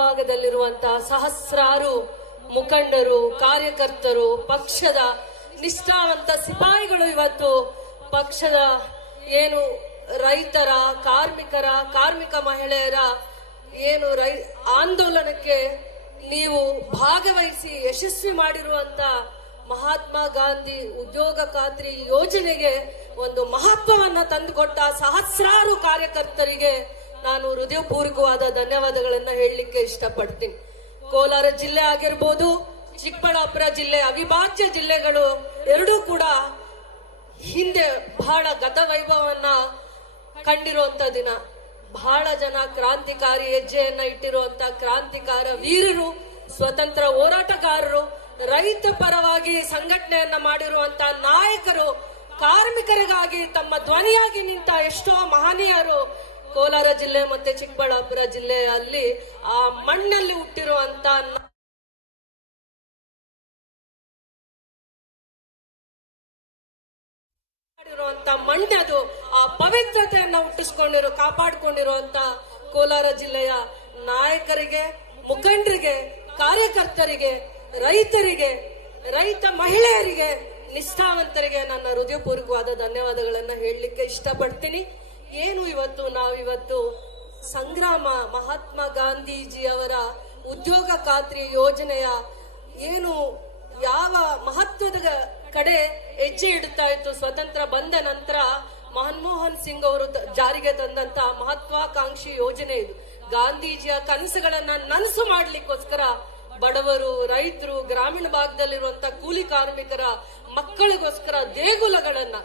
ಮುಂಭಾಗದಲ್ಲಿರುವಂತಹ ಸಹಸ್ರಾರು ಮುಖಂಡರು, ಕಾರ್ಯಕರ್ತರು, ಪಕ್ಷದ ನಿಷ್ಠಾವಂತ ಸಿಪಾಯಿಗಳು ಇವತ್ತು ಪಕ್ಷದ ಏನು ರೈತರ, ಕಾರ್ಮಿಕ ಮಹಿಳೆಯರ ಏನು ಆಂದೋಲನಕ್ಕೆ ನೀವು ಭಾಗವಹಿಸಿ ಯಶಸ್ವಿ ಮಾಡಿರುವಂತ ಮಹಾತ್ಮ ಗಾಂಧಿ ಉದ್ಯೋಗ ಖಾತ್ರಿ ಯೋಜನೆಗೆ ಒಂದು ಮಹತ್ವವನ್ನ ತಂದುಕೊಟ್ಟ ಸಹಸ್ರಾರು ಕಾರ್ಯಕರ್ತರಿಗೆ ನಾನು ಹೃದಯಪೂರ್ವಕವಾದ ಧನ್ಯವಾದಗಳನ್ನ ಹೇಳಲಿಕ್ಕೆ ಇಷ್ಟಪಡ್ತೀನಿ. ಕೋಲಾರ ಜಿಲ್ಲೆ ಆಗಿರ್ಬೋದು, ಚಿಕ್ಕಬಳ್ಳಾಪುರ ಜಿಲ್ಲೆ, ಅವಿಭಾಜ್ಯ ಜಿಲ್ಲೆಗಳು ಎರಡೂ ಕೂಡ ಹಿಂದೆ ಬಹಳ ಗತವೈಭವನ್ನ ಕಂಡಿರುವಂತ ದಿನ. ಬಹಳ ಜನ ಕ್ರಾಂತಿಕಾರಿ ಹೆಜ್ಜೆಯನ್ನ ಇಟ್ಟಿರುವಂತ ಕ್ರಾಂತಿಕಾರ ವೀರರು, ಸ್ವತಂತ್ರ ಹೋರಾಟಗಾರರು, ರೈತ ಪರವಾಗಿ ಸಂಘಟನೆಯನ್ನ ಮಾಡಿರುವಂತ ನಾಯಕರು, ಕಾರ್ಮಿಕರಿಗಾಗಿ ತಮ್ಮ ಧ್ವನಿಯಾಗಿ ನಿಂತ ಎಷ್ಟೋ ಮಹನೀಯರು ಕೋಲಾರ ಜಿಲ್ಲೆ ಮತ್ತೆ ಚಿಕ್ಕಬಳ್ಳಾಪುರ ಜಿಲ್ಲೆಯಲ್ಲಿ ಆ ಮಣ್ಣಲ್ಲಿ ಹುಟ್ಟಿರುವಂತ ಮಣ್ಣದು ಆ ಪವಿತ್ರತೆಯನ್ನ ಕಾಪಾಡಿಕೊಂಡಿರುವಂತ ಕೋಲಾರ ಜಿಲ್ಲೆಯ ನಾಯಕರಿಗೆ, ಮುಖಂಡರಿಗೆ, ಕಾರ್ಯಕರ್ತರಿಗೆ, ರೈತರಿಗೆ, ರೈತ ಮಹಿಳೆಯರಿಗೆ, ನಿಷ್ಠಾವಂತರಿಗೆ ನನ್ನ ಹೃದಯಪೂರ್ವಕವಾದ ಧನ್ಯವಾದಗಳನ್ನ ಹೇಳಲಿಕ್ಕೆ ಇಷ್ಟಪಡ್ತೀನಿ. ಏನು ನಾವಿವತ್ತು ಸಂಗ್ರಾಮ ಮಹಾತ್ಮ ಗಾಂಧೀಜಿಯವರ ಉದ್ಯೋಗ ಖಾತ್ರಿ ಯೋಜನೆಯ ಏನು ಯಾವ ಮಹತ್ವದ ಕಡೆ ಹೆಜ್ಜೆ ಇಡ್ತಾ ಇತ್ತು. ಸ್ವತಂತ್ರ ಬಂದ ನಂತರ ಮನಮೋಹನ್ ಸಿಂಗ್ ಅವರು ಜಾರಿಗೆ ತಂದಂತ ಮಹತ್ವಾಕಾಂಕ್ಷಿ ಯೋಜನೆ ಇದು. ಗಾಂಧೀಜಿಯ ಕನಸುಗಳನ್ನ ನನಸು ಮಾಡ್ಲಿಕ್ಕೋಸ್ಕರ ಬಡವರು, ರೈತರು, ಗ್ರಾಮೀಣ ಭಾಗದಲ್ಲಿರುವಂತ ಕೂಲಿ ಕಾರ್ಮಿಕರ ಮಕ್ಕಳಿಗೋಸ್ಕರ ದೇಗುಲಗಳನ್ನ,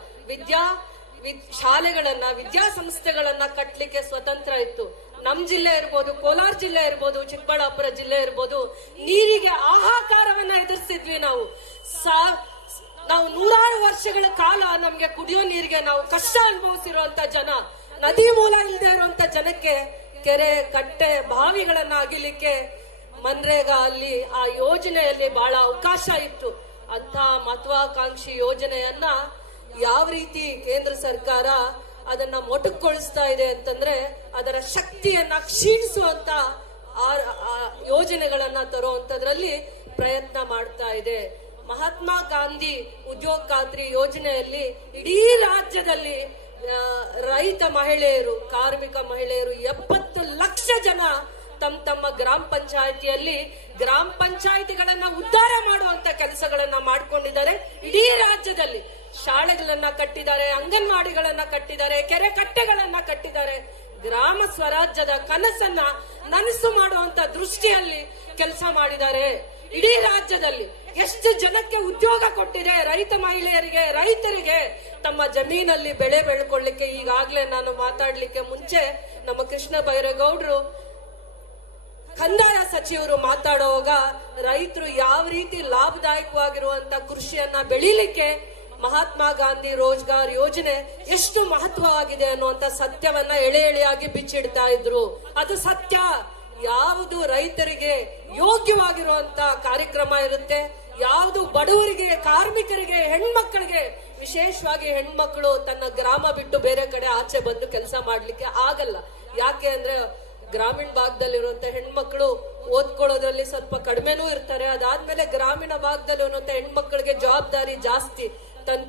ಶಾಲೆಗಳನ್ನ, ವಿದ್ಯಾಸಂಸ್ಥೆಗಳನ್ನ ಕಟ್ಟಲಿಕ್ಕೆ ಸ್ವತಂತ್ರ ಇತ್ತು. ನಮ್ ಜಿಲ್ಲೆ ಇರ್ಬೋದು, ಕೋಲಾರ ಜಿಲ್ಲೆ ಇರ್ಬೋದು, ಚಿಕ್ಕಬಳ್ಳಾಪುರ ಜಿಲ್ಲೆ ಇರ್ಬೋದು, ನೀರಿಗೆ ಹಾಹಾಕಾರವನ್ನ ಎದುರಿಸಿದ್ವಿ. ನಾವು ನೂರಾರು ವರ್ಷಗಳ ಕಾಲ ನಮ್ಗೆ ಕುಡಿಯೋ ನೀರಿಗೆ ನಾವು ಕಷ್ಟ ಅನುಭವಿಸಿರುವಂತ ಜನ, ನದಿ ಮೂಲ ಇಲ್ಲದೆ ಇರುವಂತ ಜನಕ್ಕೆ ಕೆರೆ, ಕಟ್ಟೆ, ಬಾವಿಗಳನ್ನ ಅಗಿಲಿಕ್ಕೆ ಮನ್ರೇಗಾ ಅಲ್ಲಿ ಆ ಯೋಜನೆಯಲ್ಲಿ ಬಹಳ ಅವಕಾಶ ಇತ್ತು. ಅಂತ ಮಹತ್ವಾಕಾಂಕ್ಷಿ ಯೋಜನೆಯನ್ನ ಯಾವ ರೀತಿ ಕೇಂದ್ರ ಸರ್ಕಾರ ಅದನ್ನ ಮೊಟಕುಗೊಳಿಸ್ತಾ ಇದೆ ಅಂತಂದ್ರೆ ಅದರ ಶಕ್ತಿಯನ್ನ ಕ್ಷೀಣಿಸುವಂತ ಯೋಜನೆಗಳನ್ನ ತರುವಂತದ್ರಲ್ಲಿ ಪ್ರಯತ್ನ ಮಾಡ್ತಾ ಇದೆ. ಮಹಾತ್ಮ ಗಾಂಧಿ ಉದ್ಯೋಗ ಖಾತ್ರಿ ಯೋಜನೆಯಲ್ಲಿ ಇಡೀ ರಾಜ್ಯದಲ್ಲಿ ರೈತ ಮಹಿಳೆಯರು, ಕಾರ್ಮಿಕ ಮಹಿಳೆಯರು 70 ಲಕ್ಷ ಜನ ತಮ್ಮ ಗ್ರಾಮ ಪಂಚಾಯಿತಿಯಲ್ಲಿ ಗ್ರಾಮ ಪಂಚಾಯಿತಿಗಳನ್ನ ಉದ್ಧಾರ ಮಾಡುವಂತ ಕೆಲಸಗಳನ್ನ ಮಾಡ್ಕೊಂಡಿದ್ದಾರೆ. ಇಡೀ ರಾಜ್ಯದಲ್ಲಿ ಶಾಲೆಗಳನ್ನ ಕಟ್ಟಿದ್ದಾರೆ, ಅಂಗನವಾಡಿಗಳನ್ನ ಕಟ್ಟಿದ್ದಾರೆ, ಕೆರೆ ಕಟ್ಟೆಗಳನ್ನ ಕಟ್ಟಿದ್ದಾರೆ. ಗ್ರಾಮ ಸ್ವರಾಜ್ಯದ ಕನಸನ್ನ ನನಸು ಮಾಡುವಂತ ದೃಷ್ಟಿಯಲ್ಲಿ ಕೆಲಸ ಮಾಡಿದ್ದಾರೆ. ಇಡೀ ರಾಜ್ಯದಲ್ಲಿ ಎಷ್ಟು ಜನಕ್ಕೆ ಉದ್ಯೋಗ ಕೊಟ್ಟಿದೆ. ರೈತ ಮಹಿಳೆಯರಿಗೆ, ರೈತರಿಗೆ ತಮ್ಮ ಜಮೀನಲ್ಲಿ ಬೆಳೆ ಬೆಳ್ಕೊಳ್ಳಿಕ್ಕೆ ಈಗಾಗಲೇ ನಾನು ಮಾತಾಡ್ಲಿಕ್ಕೆ ಮುಂಚೆ ನಮ್ಮ ಕೃಷ್ಣ ಬೈರೇಗೌಡರು ಕಂದಾಯ ಸಚಿವರು ಮಾತಾಡುವಾಗ ರೈತರು ಯಾವ ರೀತಿ ಲಾಭದಾಯಕವಾಗಿರುವಂತ ಕೃಷಿಯನ್ನ ಬೆಳೀಲಿಕ್ಕೆ ಮಹಾತ್ಮ ಗಾಂಧಿ ರೋಜ್ಗಾರ್ ಯೋಜನೆ ಎಷ್ಟು ಮಹತ್ವವಾಗಿದೆ ಅನ್ನುವಂತ ಸತ್ಯವನ್ನ ಎಳೆಯಾಗಿ ಬಿಚ್ಚಿಡ್ತಾ ಇದ್ರು. ಅದು ಸತ್ಯ. ಯಾವುದು ರೈತರಿಗೆ ಯೋಗ್ಯವಾಗಿರುವಂತ ಕಾರ್ಯಕ್ರಮ ಇರುತ್ತೆ, ಯಾವುದು ಬಡವರಿಗೆ, ಕಾರ್ಮಿಕರಿಗೆ, ಹೆಣ್ಮಕ್ಕಳಿಗೆ, ವಿಶೇಷವಾಗಿ ಹೆಣ್ಮಕ್ಳು ತನ್ನ ಗ್ರಾಮ ಬಿಟ್ಟು ಬೇರೆ ಕಡೆ ಆಚೆ ಬಂದು ಕೆಲಸ ಮಾಡ್ಲಿಕ್ಕೆ ಆಗಲ್ಲ. ಯಾಕೆ ಅಂದ್ರೆ ಗ್ರಾಮೀಣ ಭಾಗದಲ್ಲಿರುವಂತ ಹೆಣ್ಮಕ್ಳು ಓದ್ಕೊಳ್ಳೋದ್ರಲ್ಲಿ ಸ್ವಲ್ಪ ಕಡಿಮೆನೂ ಇರ್ತಾರೆ. ಅದಾದ್ಮೇಲೆ ಗ್ರಾಮೀಣ ಭಾಗದಲ್ಲಿರುವಂತ ಹೆಣ್ಮಕ್ಳಿಗೆ ಜವಾಬ್ದಾರಿ ಜಾಸ್ತಿ. ತನ್ನ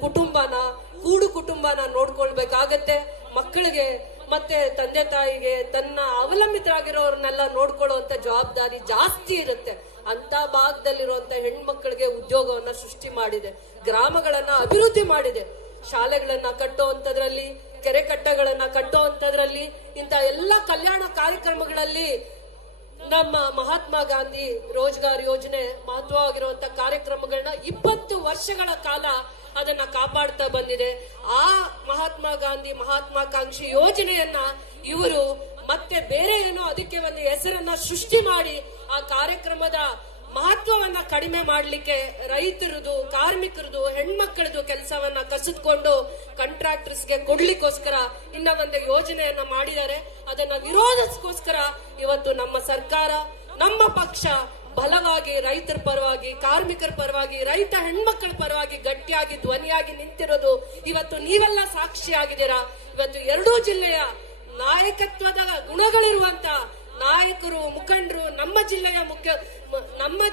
ಕೂಡು ಕುಟುಂಬನ ನೋಡ್ಕೊಳ್ಬೇಕಾಗತ್ತೆ. ಮಕ್ಕಳಿಗೆ ಮತ್ತೆ ತಂದೆ ತಾಯಿಗೆ, ತನ್ನ ಅವಲಂಬಿತರಾಗಿರೋರ್ನೆಲ್ಲ ನೋಡ್ಕೊಳ್ಳುವಂತ ಜವಾಬ್ದಾರಿ ಜಾಸ್ತಿ ಇರುತ್ತೆ. ಅಂತ ಭಾಗದಲ್ಲಿರುವಂತ ಹೆಣ್ಮಕ್ಳಿಗೆ ಉದ್ಯೋಗವನ್ನ ಸೃಷ್ಟಿ ಮಾಡಿದೆ, ಗ್ರಾಮಗಳನ್ನ ಅಭಿವೃದ್ಧಿ ಮಾಡಿದೆ. ಶಾಲೆಗಳನ್ನ ಕಟ್ಟುವಂತದ್ರಲ್ಲಿ, ಕೆರೆ ಕಟ್ಟೆಗಳನ್ನ ಕಟ್ಟುವಂತದ್ರಲ್ಲಿ, ಇಂತ ಎಲ್ಲ ಕಲ್ಯಾಣ ಕಾರ್ಯಕ್ರಮಗಳಲ್ಲಿ ನಮ್ಮ ಮಹಾತ್ಮ ಗಾಂಧಿ ರೋಜ್ಗಾರ್ ಯೋಜನೆ ಮಹತ್ವವಾಗಿರುವಂತ ಕಾರ್ಯಕ್ರಮಗಳನ್ನ 20 ವರ್ಷಗಳ ಕಾಲ ಅದನ್ನ ಕಾಪಾಡ್ತಾ ಬಂದಿದೆ. ಆ ಮಹಾತ್ಮ ಗಾಂಧಿ ಮಹತ್ವಾಕಾಂಕ್ಷಿ ಯೋಜನೆಯನ್ನ ಇವರು ಮತ್ತೆ ಬೇರೆ ಏನೋ ಅದಕ್ಕೆ ಒಂದು ಹೆಸರನ್ನ ಸೃಷ್ಟಿ ಮಾಡಿ ಆ ಕಾರ್ಯಕ್ರಮದ ಮಹತ್ವವನ್ನ ಕಡಿಮೆ ಮಾಡ್ಲಿಕ್ಕೆ ರೈತರದು, ಕಾರ್ಮಿಕರದು, ಹೆಣ್ಮಕ್ಕಳದು ಕೆಲಸವನ್ನ ಕಸಿದ್ಕೊಂಡು ಕಾಂಟ್ರಾಕ್ಟರ್ಸ್ಗೆ ಕೊಡ್ಲಿಕ್ಕೋಸ್ಕರ ಇನ್ನ ಒಂದು ಯೋಜನೆಯನ್ನ ಮಾಡಿದ್ದಾರೆ. ಅದನ್ನ ವಿರೋಧಿಸೋಸ್ಕರ ಇವತ್ತು ನಮ್ಮ ಸರ್ಕಾರ, ನಮ್ಮ ಪಕ್ಷ ಬಲವಾಗಿ ರೈತರ ಪರವಾಗಿ, ಕಾರ್ಮಿಕರ ಪರವಾಗಿ, ರೈತ ಹೆಣ್ಮಕ್ಕಳ ಪರವಾಗಿ ಗಟ್ಟಿಯಾಗಿ ಧ್ವನಿಯಾಗಿ ನಿಂತಿರೋದು ಇವತ್ತು ನೀವೆಲ್ಲ ಸಾಕ್ಷಿಯಾಗಿದ್ದೀರಾ. ಇವತ್ತು ಎರಡೂ ಜಿಲ್ಲೆಯ ನಾಯಕತ್ವದ ಗುಣಗಳಿರುವಂತ ನಾಯಕರು, ಮುಖಂಡರು, ನಮ್ಮ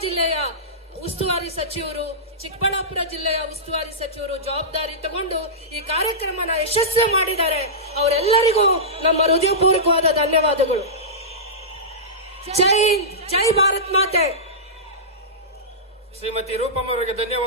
ಜಿಲ್ಲೆಯ ಉಸ್ತುವಾರಿ ಸಚಿವರು, ಚಿಕ್ಕಬಳ್ಳಾಪುರ ಜಿಲ್ಲೆಯ ಉಸ್ತುವಾರಿ ಸಚಿವರು ಜವಾಬ್ದಾರಿ ತಗೊಂಡು ಈ ಕಾರ್ಯಕ್ರಮನ ಯಶಸ್ವಿ ಮಾಡಿದ್ದಾರೆ. ಅವರೆಲ್ಲರಿಗೂ ನಮ್ಮ ಹೃದಯಪೂರ್ವಕವಾದ ಧನ್ಯವಾದಗಳು. ಜೈ ಹಿಂದ್, ಜೈ ಭಾರತ್ ಮಾತೆ. ಶ್ರೀಮತಿ ರೂಪಮ್ಮ ಅವರಿಗೆ ಧನ್ಯವಾದ.